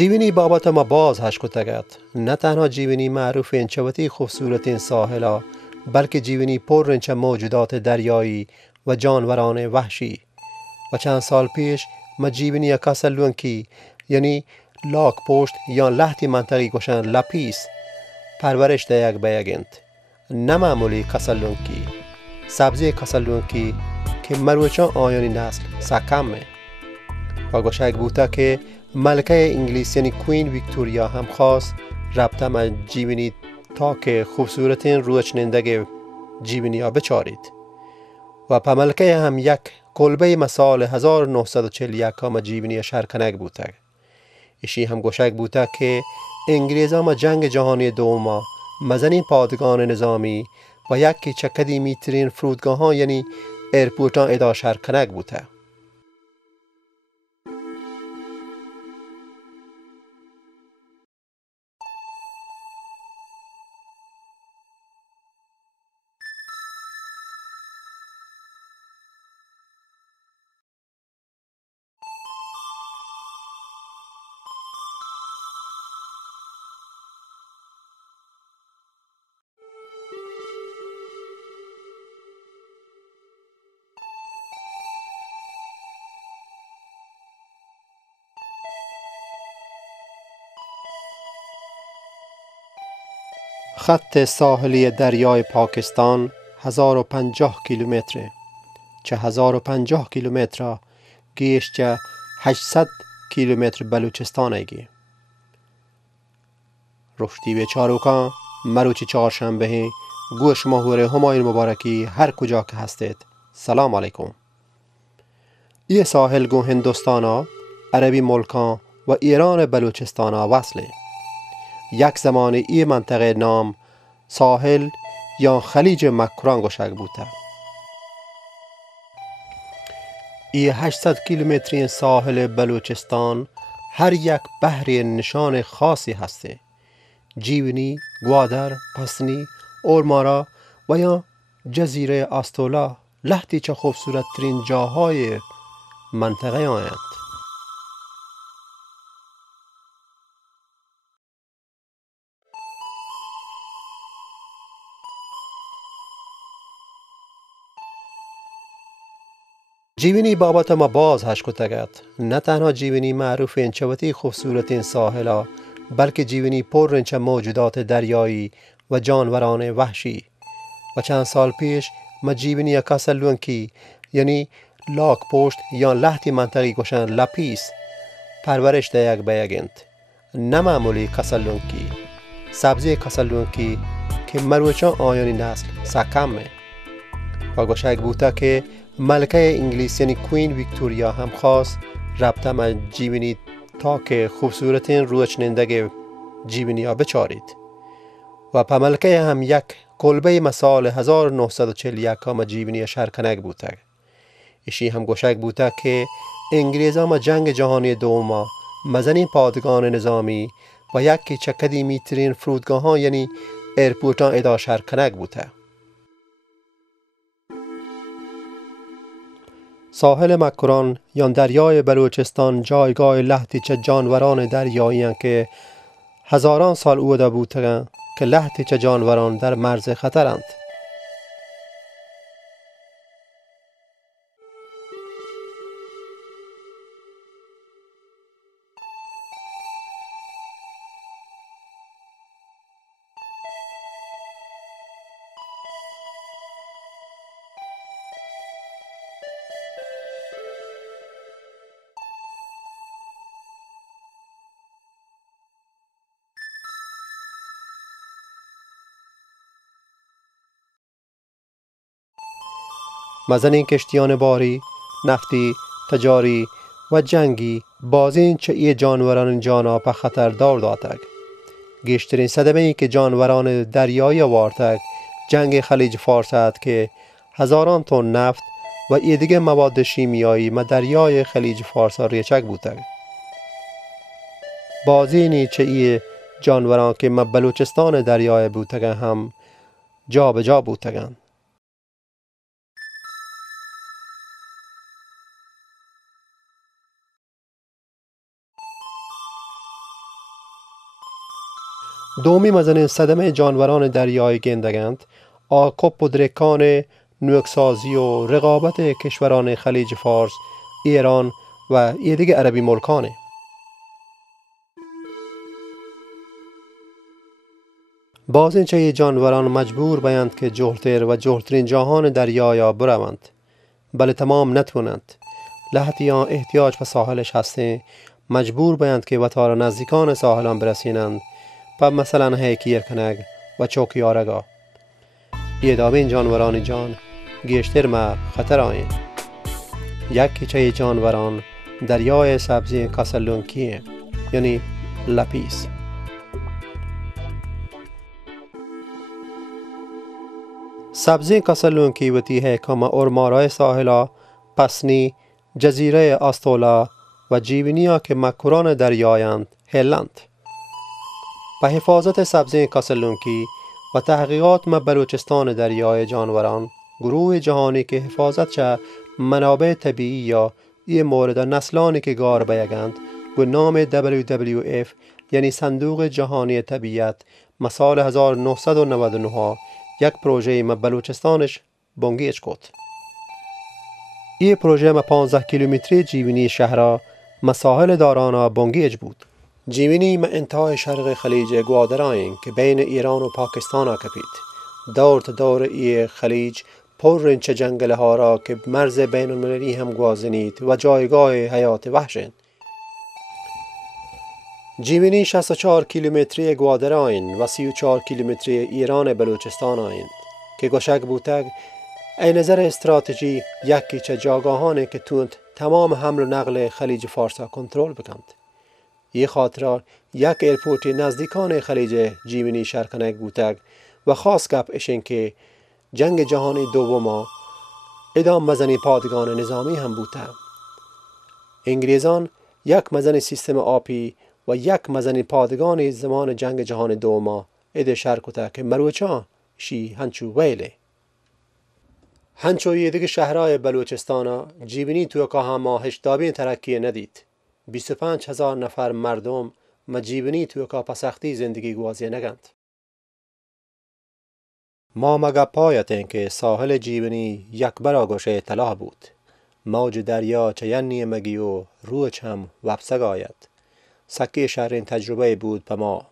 جیوینی بابت ما باز هش کتگت نه تنها جیوینی معروف انچوتی خوبصورت این ساحلا بلکه جیوینی پر رنچ موجودات دریایی و جانوران وحشی و چند سال پیش ما جیوینی کاسلونکی یعنی لاک پشت یا لحتی منطقی گوشن لپیس پرورش دیگ بیگنت نه معمولی کاسلونکی سبزی کاسلونکی که مروچان آیانی نسل سکمه و گوشک بوده که ملکه انگلیس یعنی کوین ویکتوریا هم خواست ربطه ما جیوینی تا که خوبصورتین روچنندگ جیوینی ها بچارید و پا ملکه هم یک کلبه مسال 1941 ما جیوینی شرکنگ بوده ایشی هم گوشک بوده که انگلیز ها ما جنگ جهانی دوما مزنین پادگان نظامی و یکی چکدی میترین فرودگاه ها یعنی ایرپورتان ادا شرکنگ بوده خط ساحلی دریای پاکستان 1050 کیلومتر چه 1050 کیلومتر گیش چه 800 کیلومتر بلوچستان ایگی رشدی به چاروکان مروچی چهارشنبه گوش ماهور همایون مبارکی هر کجا که هستید سلام علیکم این ساحل گو هندوستانا عربی ملکان و ایران بلوچستانا وصله یک زمان این منطقه نام ساحل یا خلیج مکران گوشک بوده این 800 کیلومتری ساحل بلوچستان هر یک بحری نشان خاصی هسته جیونی، گوادر، پسنی، اورمارا و یا جزیره آستولا لحتی چه خوبصورت ترین جاهای منطقه آیند جیوینی بابت ما باز هش کتگت نه تنها جیوینی معروف انچوتی خوبصورت این ساحلا بلکه جیوینی پر رنچ موجودات دریایی و جانوران وحشی و چند سال پیش ما جیوینی کاسلونکی یعنی لاک پشت یا لحتی منطقی گوشن لپیس پرورش دیگ بیگنت نه معمولی کاسلونکی سبزی کاسلونکی که مروچان آیانی نسل سکمه و گوشک بوده که ملکه انگلیس یعنی کوین ویکتوریا هم خواست ربطه ما جیوینی تا که خوبصورتین روچنندگ جیوینی ها بچارید و پا ملکه هم یک کلبه مسال 1941 ما جیوینی شرکنگ بوده ایشی هم گوشک بوده که انگلیز ها ما جنگ جهانی دوما مزنین پادگان نظامی و یکی چکدی میترین فرودگاه ها یعنی ایرپورتان ادا شرکنگ بوده ساحل مکران یا دریای بلوچستان جایگاه لحتی چه جانوران دریایی که هزاران سال اوده بودند که لحتی چه جانوران در مرز خطرند مزنین کشتیان باری، نفتی، تجاری و جنگی بازین چه ای جانوران جانا په خطر داتگ گشترین صدمه ای که جانوران دریایی وارتگ جنگ خلیج فارس است که هزاران تن نفت و ای دیگه مواد شیمیایی ما دریای خلیج فارس ریچک بودگ بازینی چه ای جانوران که ما بلوچستان دریای بودگ هم جا به جا بودگند دومی مزن صدمه جانوران دریایی گندگند، آکوپ و درکان نوکسازی و رقابت کشوران خلیج فارس، ایران و دیگر عربی ملکانه. باز این چه جانوران مجبور بیند که جهلتر و جهلترین جهان دریایا بروند، بله تمام نتونند. لحظی احتیاج به ساحلش هسته مجبور بیند که وطار نزدیکان ساحلان برسینند، و مثلا هیکیر کنگ و چوکیارگا. این جانوران جان گیشتر ما خطر آین. یک چه جانوران دریای سبزی کاسلونکیه، یعنی لپیس. سبزی کاسلونکی وتی ہے کما ارمارای ساحلا، پسنی، جزیره آستولا و جیونیا که مکران دریایند هلند. به حفاظت سبزی کاسلونکی و تحقیقات بلوچستان دریای جانوران، گروه جهانی که حفاظت چه منابع طبیعی یا این مورد نسلانی که گار بیگند و نام WWF یعنی صندوق جهانی طبیعت مسال 1999 یک پروژه بلوچستانش بنگیش کد. این پروژه 15 کیلومتری جیونی شهرها مساحل دارانا بنگیج بود. جیونی انتهای شرق خلیج گوادراین که بین ایران و پاکستان کپید. دور تا دور ای خلیج پر رنچ جنگل ها را که مرز بین المللی هم گوازنید و جایگاه حیات وحشند. جیونی 64 کیلومتری گوادراین و 34 کیلومتری ایران بلوچستان آیند که گوشک بوتگ ای نظر استراتژی یکی چه جاگاهانه که توند تمام حمل و نقل خلیج فارس کنترل بکند. یه خاطر یک ایرپورت نزدیکان خلیج جیونی شرکنک بوتگ و خاص گپ اشین که جنگ جهانی دوم ادام مزنی پادگان نظامی هم بوده. انگلیزان یک مزن سیستم آبی و یک مزن پادگان زمان جنگ جهان دوم اده شرکته که مروچا شی هنچو ویله. هنچو یه دیگه شهرهای بلوچستانا جیونی توی که همه هشتابین ترکیه ندید. 25,000 نفر مردم مجیبنی توی که پسختی زندگی گوازی نگند. ما مگه پایتین که ساحل جیبنی یک برا گوشه طلا بود. موج دریا چینی مگیو روچ هم وپسگ آید. سکی شهرین تجربه بود به ما.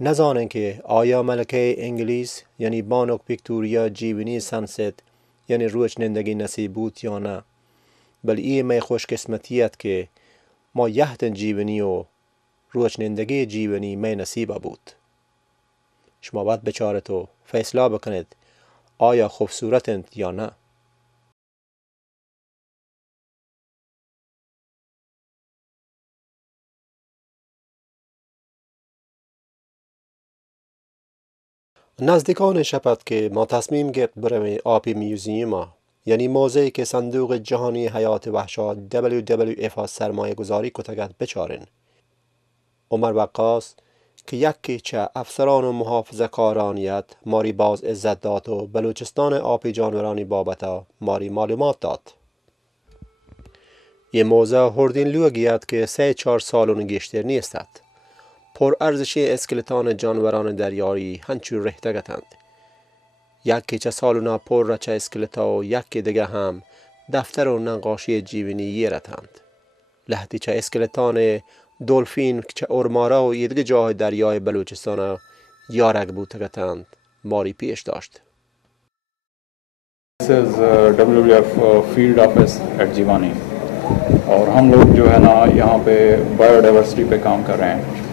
نزانن که آیا ملکه انگلیس یعنی بانوک ویکتوریا جیبنی سنست یعنی روچ نندگی نصیب بود یا نه. بل این می خوش قسمتیت که ما یهتن جیبنی و روچ نندگی جیبنی می نصیبه بود. شما باید بچارتو فیصله بکنید آیا خوبصورتند یا نه. نزدیکان شپت که ما تصمیم گرفت بریم آبی میوزیوم یعنی موزه‌ای که صندوق جهانی حیات وحشا WWF سرمایه گذاری کتگت بچارن. عمر وقاص که یکی چه افسران و محافظه کارانیت ماری باز عزت داد و بلوچستان آبی جانورانی بابتا ماری معلومات داد. یه موزه هردین لوگیت که 3-4 سالون گشتر نیستد. پر ارزشی اسکلتان جانوران دریایی هنچو رهتگتند. یکی چه سالونا پر رچه اسکلتا و یکی دیگه هم دفتر و نقاشی جیونی یرتند. لحظی چه اسکلتان دولفین چه ارمارا و یه دیگه جای دریای بلوچستان یارگ بودتگتند ماری پیش داشت. This is WWF field office at Jiwani और हम लोग जो है ना यहाँ पे बायोडाइवर्सिटी पे काम कर रहे हैं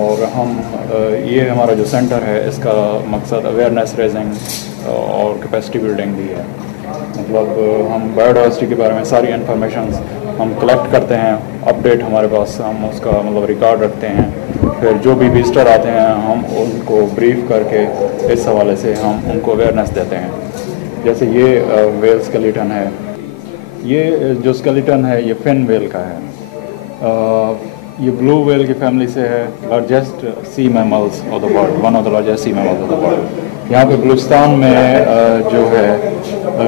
और हम ये हमारा जो सेंटर है इसका मकसद अवेयरनेस रेजिंग और कैपेसिटी बिल्डिंग भी है। मतलब हम बायोडाइवर्सिटी के बारे में सारी इन्फॉर्मेशन हम कलेक्ट करते हैं, अपडेट हमारे पास हम उसका मतलब रिकॉर्ड रखते हैं। फिर जो भी विजिटर आते हैं हम उनको ब्रीफ करके इस हवाले से हम उनको अवेयरनेस देते हैं। जैसे ये वेल स्केलेटन है, ये जो स्केलेटन है ये फिन वेल का है। ये ब्लू वेल की फैमिली से है, largest sea mammals of the world, one of the largest sea mammals of the world. यहाँ पे बलूचिस्तान में जो है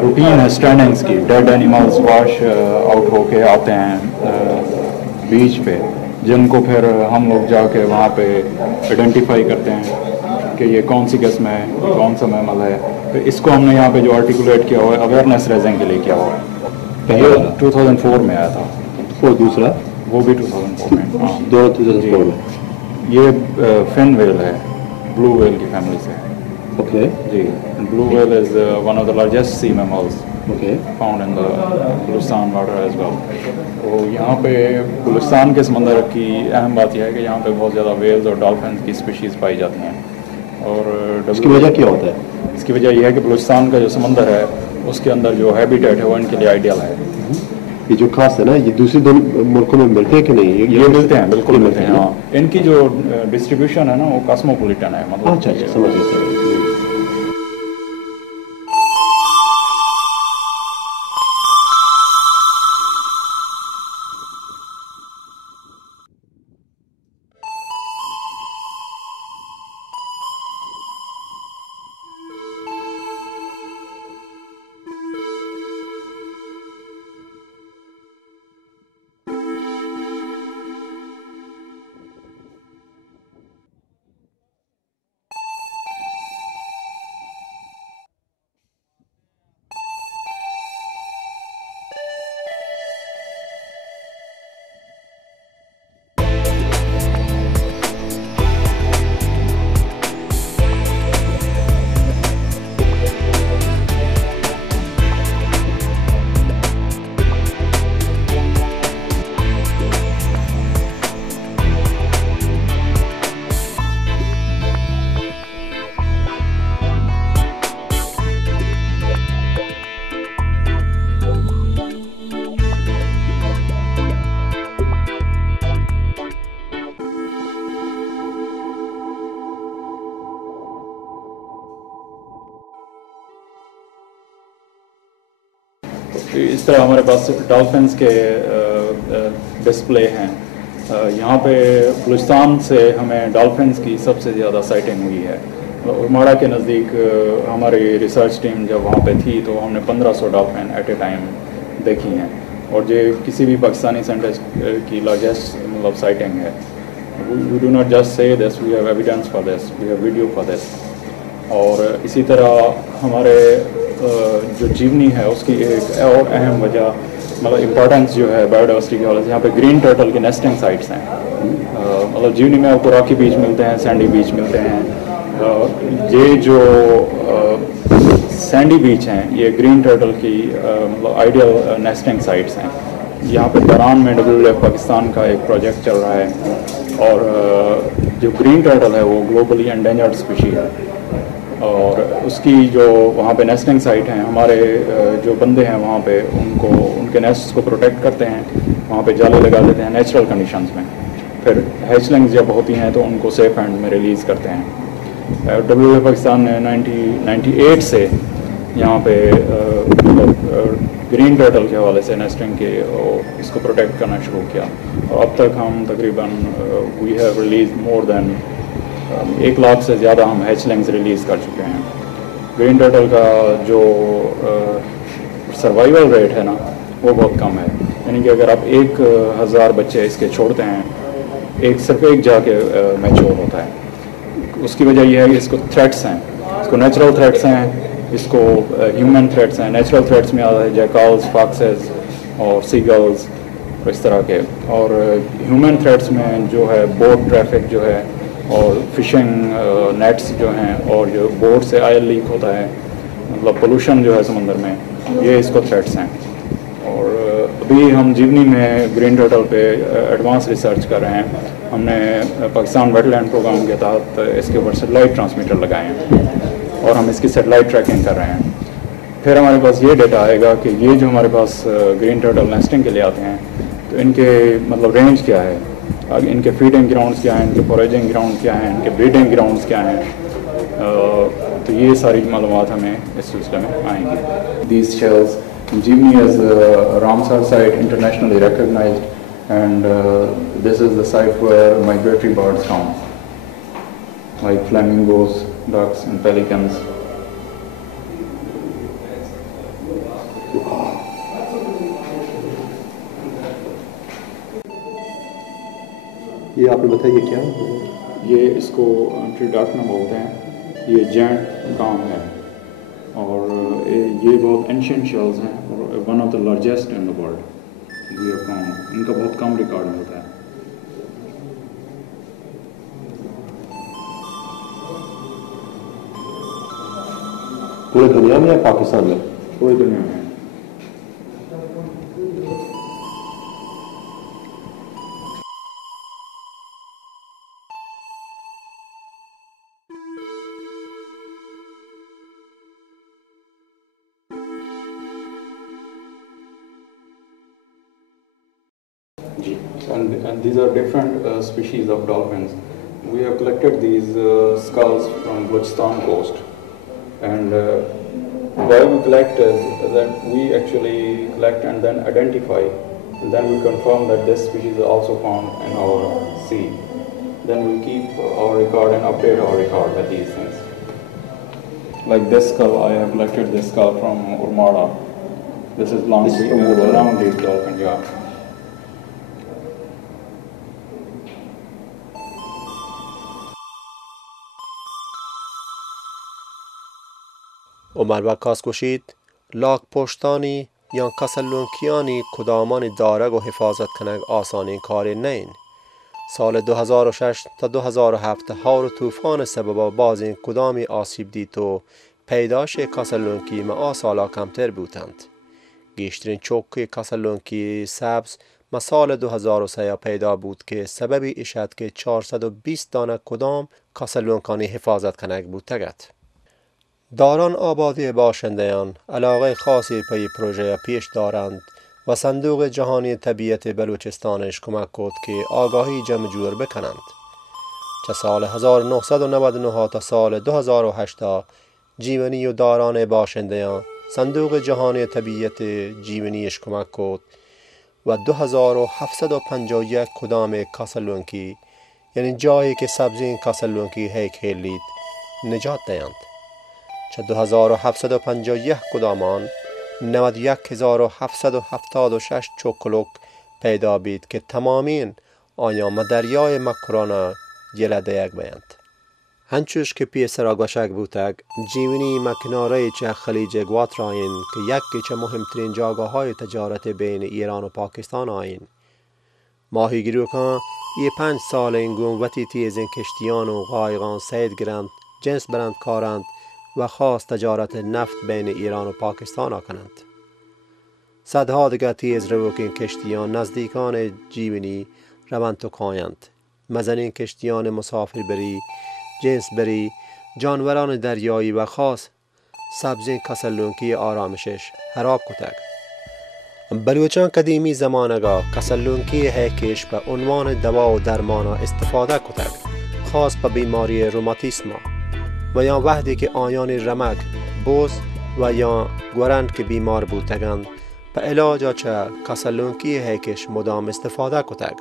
रूटीन है स्ट्रैंडिंग्स की, डेड एनिमल्स वॉश आउट होके आते हैं बीच पे, जिनको फिर हम लोग जाके वहाँ पे आइडेंटिफाई करते हैं कि ये कौन सी किस्म है, ये कौन सा मैमल है। तो इसको हमने यहाँ पे जो आर्टिकुलेट किया हुआ है अवेयरनेस रेजिंग के लिए किया हुआ है। ये 2004 में आया था। और दूसरा वो भी 2004 में। हाँ, 2004 में। ये फिन वेल है, ब्लू वेल की फैमिली से। ओके जी, blue whale is one of the largest sea mammals okay found in the Baluchistan water as well. तो यहाँ पे बलूचिस्तान के समंदर की अहम बात यह है कि यहाँ पे बहुत ज़्यादा वेल्स और डॉल्फिन की स्पीशीज़ पाई जाती हैं। और इसकी वजह क्या होता है? इसकी वजह यह है कि बलूचिस्तान का जो समंदर है उसके अंदर जो हैबिटेट है वो इनके लिए आइडियल है। ये जो खास है ना, ये दूसरे दोनों मुल्कों में मिलते हैं कि नहीं? ये मिलते हैं, बिल्कुल मिलते हैं। हाँ, इनकी जो डिस्ट्रीब्यूशन है ना वो कॉस्मोपॉलिटन है, मतलब। अच्छा अच्छा, समझ गया। इस तरह हमारे पास डॉल्फिन्स के डिस्प्ले हैं। यहाँ पे बलूचिस्तान से हमें डॉल्फिन्स की सबसे ज़्यादा साइटिंग हुई है। उरमाड़ा के नज़दीक हमारी रिसर्च टीम जब वहाँ पे थी तो हमने 1500 डॉल्फिन एट ए टाइम देखी हैं, और ये किसी भी पाकिस्तानी साइंटिस्ट की लार्जेस्ट मतलब साइटिंग है। We do not just say this, we have evidence for this, we have video for this. और इसी तरह हमारे जो जीवनी है उसकी एक और अहम वजह मतलब इम्पोर्टेंस जो है बायोडाइवर्सिटी की वजह से, यहाँ पे ग्रीन टर्टल के नेस्टिंग साइट्स हैं। मतलब जीवनी में आपको रॉकी बीच मिलते हैं, सैंडी बीच मिलते हैं। ये जो सैंडी बीच हैं ये ग्रीन टर्टल की मतलब आइडियल नेस्टिंग साइट्स हैं। यहाँ पे दरान में WWF पाकिस्तान का एक प्रोजेक्ट चल रहा है, और जो ग्रीन टर्टल है वो ग्लोबली एंडेंजर्ड स्पीशीज है, और उसकी जो वहाँ पे नेस्टिंग साइट हैं, हमारे जो बंदे हैं वहाँ पे उनको उनके नेस्ट को प्रोटेक्ट करते हैं, वहाँ पे जाले लगा देते हैं नेचुरल कंडीशंस में। फिर हैचलिंग्स जब होती हैं तो उनको सेफ एंड में रिलीज़ करते हैं। WWF पाकिस्तान ने 1998 से यहाँ पे ग्रीन टर्टल के हवाले से नेस्टिंग के इसको प्रोटेक्ट करना शुरू किया, और अब तक हम तकरीबन we have release more than 1 lakh से ज़्यादा हम हैचलिंग्स रिलीज़ कर चुके हैं। ग्रीन टर्टल का जो सर्वाइवल रेट है ना वो बहुत कम है, यानी कि अगर आप 1000 बच्चे इसके छोड़ते हैं, सिर्फ एक जाके मैच्योर होता है। उसकी वजह यह है कि इसको थ्रेट्स हैं, इसको नेचुरल थ्रेट्स हैं, इसको ह्यूमन थ्रेट्स हैं। नेचुरल थ्रेट्स में आता है जैकल्स, फॉक्सेस और सीगल्स, इस तरह के। और ह्यूमन थ्रेट्स में जो है बोट ट्रैफिक जो है, और फिशिंग नेट्स जो हैं, और जो बोट से ऑयल लीक होता है, मतलब पोल्यूशन जो है समंदर में, ये इसको थ्रेट्स हैं। और अभी हम जीवनी में ग्रीन टर्टल पे एडवांस रिसर्च कर रहे हैं। हमने पाकिस्तान वेटलैंड प्रोग्राम के तहत इसके ऊपर सेटेलाइट ट्रांसमीटर लगाए हैं, और हम इसकी सेटेलाइट ट्रैकिंग कर रहे हैं। फिर हमारे पास ये डेटा आएगा कि ये जो हमारे पास ग्रीन टर्टल नेस्टिंग के लिए आते हैं तो इनके मतलब रेंज क्या है, इनके फीडिंग ग्राउंड्स क्या हैं, इनके फॉरेजिंग ग्राउंड क्या हैं, इनके ब्रीडिंग ग्राउंड्स क्या हैं। तो ये सारी मालूमात हमें इस सिलसिले में आएंगी। दीज शेल्स जीवनी as Ramsar site internationally recognized, and this is the site where migratory birds come, like flamingos, ducks and pelicans. ये आपने बताया क्या ये इसको ट्रिडाक्ना बोलते हैं, ये जेंट काम है और ये बहुत एंशियंट शेल्स हैं और one of the largest in the world we have found. इनका बहुत कम रिकॉर्ड मिलता है। पूरे दुनिया में या पाकिस्तान में? पूरी दुनिया में। And these are different species of dolphins. We have collected these skulls from Balochistan coast, and why we collect is that we actually collect and then identify, and then we confirm that this species is also found in our sea. Then we keep our record and update our record with these things. Like this skull, I have collected this skull from Urmada. This is long-leaf dolphin, yeah. عمر وکاس گوشید لاک پشتانی یا کسلونکیانی کدامان دارگ و حفاظت کنگ آسانی کاری نین. سال 2006 تا 2007 هار و طوفان سبب باز این کدامی آسیب دید و پیداش کسلونکی ما سالا کمتر بودند. گیشترین چوک کسلونکی سبز ما سال 2003 پیدا بود که سببی اشد که 420 دانه کدام کسلونکانی حفاظت کنگ بود تگد. داران آبادی باشندگان علاقه خاصی پی پروژه پیش دارند و صندوق جهانی طبیعت بلوچستانش کمک کرد که آگاهی جمع جور بکنند. چه سال 1999 تا سال 2008 جیونی و داران باشندگان صندوق جهانی طبیعت جیونیش کمک کرد و 2751 کدام کسلونکی یعنی جایی که سبزین کسلونکی هیکلید نجات دهند. چه 2751 کدامان 91776 چوکلوک پیدا بید که تمامین آیا دریای مکرانا جلده یک بیند. هنچوش که پیش را گوشک بودگ جیونی مکناره چه خلیج گواتراین که یکی چه مهمترین جاگاه های تجارت بین ایران و پاکستان آین. ماهی گیروکان یه 5 سال این گونوتی تیز این کشتیان و قایقان سید گرند جنس برند کارند و خاص تجارت نفت بین ایران و پاکستان کنند. صدها دیگر تیز روکین کشتیان نزدیکان جیونی روند تو کایند. مزنین کشتیان مسافر بری، جنس بری، جانوران دریایی و خاص سبزین کسلونکی آرامشش خراب کتگ. بلوچان قدیمی زمانگا کسلونکی هیکش به عنوان دوا و درمان استفاده کتگ، خاص به بیماری روماتیسما و یا وحدی که آیان رمک، بوز و یا گورند که بیمار بودگند به علاج چه کسلونکی هیکش مدام استفاده کتگ.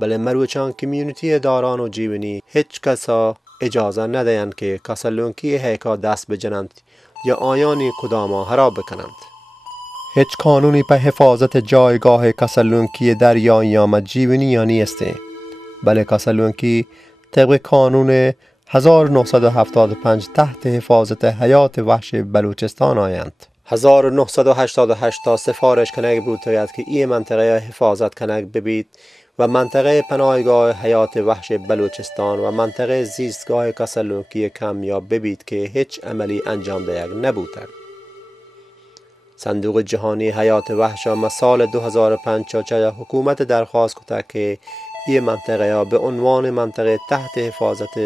بله مروچان کمیونیتی داران و جیونی هیچ کسا اجازه ندهند که کسلونکی هیکا دست بجنند یا آیانی کداما خراب بکنند. هیچ قانونی به حفاظت جایگاه کسلونکی دریایی یا جیونی یا نیسته. بله کسلونکی طبق قانون 1975 تحت حفاظت حیات وحش بلوچستان آیند. 1988 تا سفارش کنگ بود که این منطقه حفاظت کنگ ببید و منطقه پناهگاه حیات وحش بلوچستان و منطقه زیستگاه کسلونکی کمیاب ببید که هیچ عملی انجام دهیگ نبوده. صندوق جهانی حیات وحش ما سال 2005 حکومت درخواست کرده که این منطقه به عنوان منطقه تحت حفاظت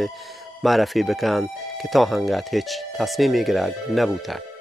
معرفی بکن که تا هنگات هیچ تصمیمی گرفته نبوده.